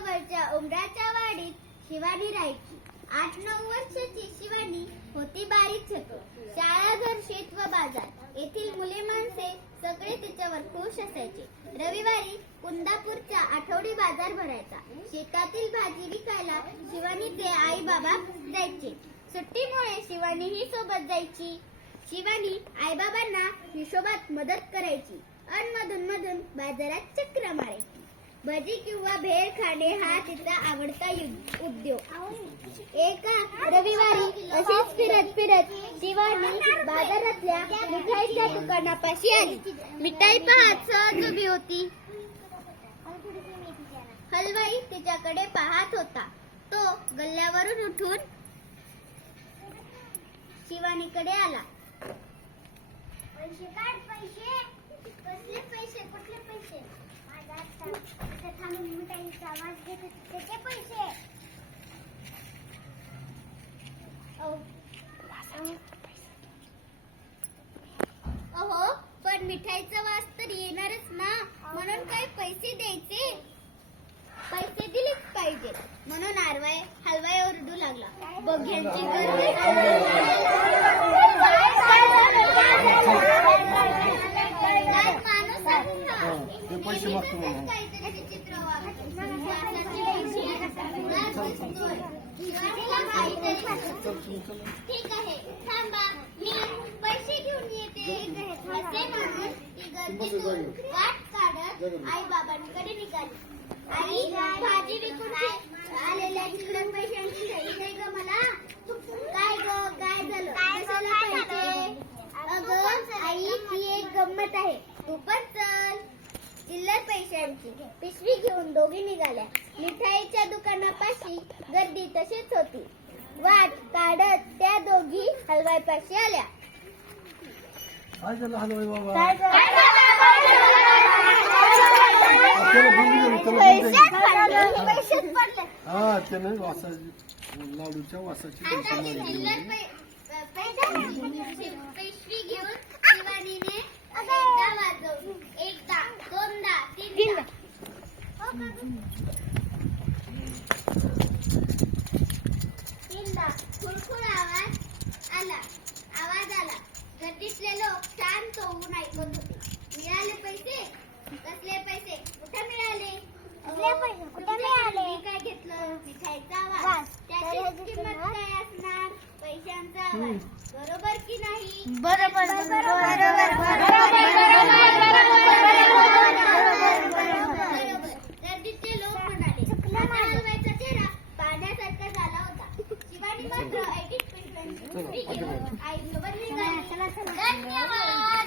जवळच्या उमराच्या वाडीत शिवानी राहायची. 8-9 वर्षाची शिवानी होती बारीक छतो. शाळा, घर, शेत व बाजार येथील मुले माणसे सगळे तिच्यावर खुश असायचे. रविवारी कुंदापूरचा आठवडी बाजार भरायचा. शेतातील भाजी विकायला शिवानीचे आई बाबा जायचे. सुट्टीमुळे शिवानीही सोबत जायची. शिवानी आईबाबांना हिशोबात मदत करायची आणि मधून बाजारात चक्र मारायची. भजी किंवा भेळ खाणे हा तिचा आवडता उद्योग. एका रविवारी अशीच फिरत शिवानी बाजारातल्या मिठाईच्या दुकानापाशी आली. मिठाई पाहत सहज उभी होती. हलवाई तिच्याकडे पाहत होता. तो गल्ल्यावरून उठून शिवानीकडे आला. पैसे काढ. पैसे कसले पैसे? कुठले पैसे? मिठाईचा आवाज घेत त्याचे पैसे. अहो, पण मिठाईचा वास तर येणारच ना, म्हणून काय पैसे द्यायचे? पैसे दिलेच पाहिजे म्हणून हलवाई ओरडू लागला. बघ्यांची गर्दी. पैसे मागतो ठीक आहे, थांबा, मी पैसे घेऊन येते असे म्हणून ती गर्दीतून वाट काढत आई बाबांकडे निघाली. आई, भाजी विकून आलेल्या चिकन पैशांची घरी नाही ग मला. काय ग, काय झालं? कशाला पाहिजे? अगं आई, ही एक गंमत आहे, तू पण चल. चिल्लर पैशांची पिशवी घेऊन दोघी निघाल्या. मिठाईच्या दुकानापाशी गर्दी तशीच होती. वाट काढत त्या दोघी हलवाईपाशी आल्या. काय झालं हलवाई बाबा? पैसेच पडले. हा, त्याने लाडूच्या वासाची पिशवी घेऊन शिवानीने एकदा वाजवली. एकदा, दोनदा, तीनदा. खुळखुळ आवाज आला. गर्दीतले लोक शांत होऊन ऐकत होते. मिळाले पैसे? कसले पैसे? कुठे मिळाले? मी काय घेतलं? मिठाईचा आवाज. त्याची किंमत काय असणार? पैशांचा आवाज. बरोबर की नाही? बरोबर. गर्दीतले लोक म्हणाले. हलवाईचा चेहरा पाहण्यासारखा झाला होता. शिवानी मात्र ऐटीत पैशांची पिशवी घेऊन आईसोबत निघाली. धन्यवाद.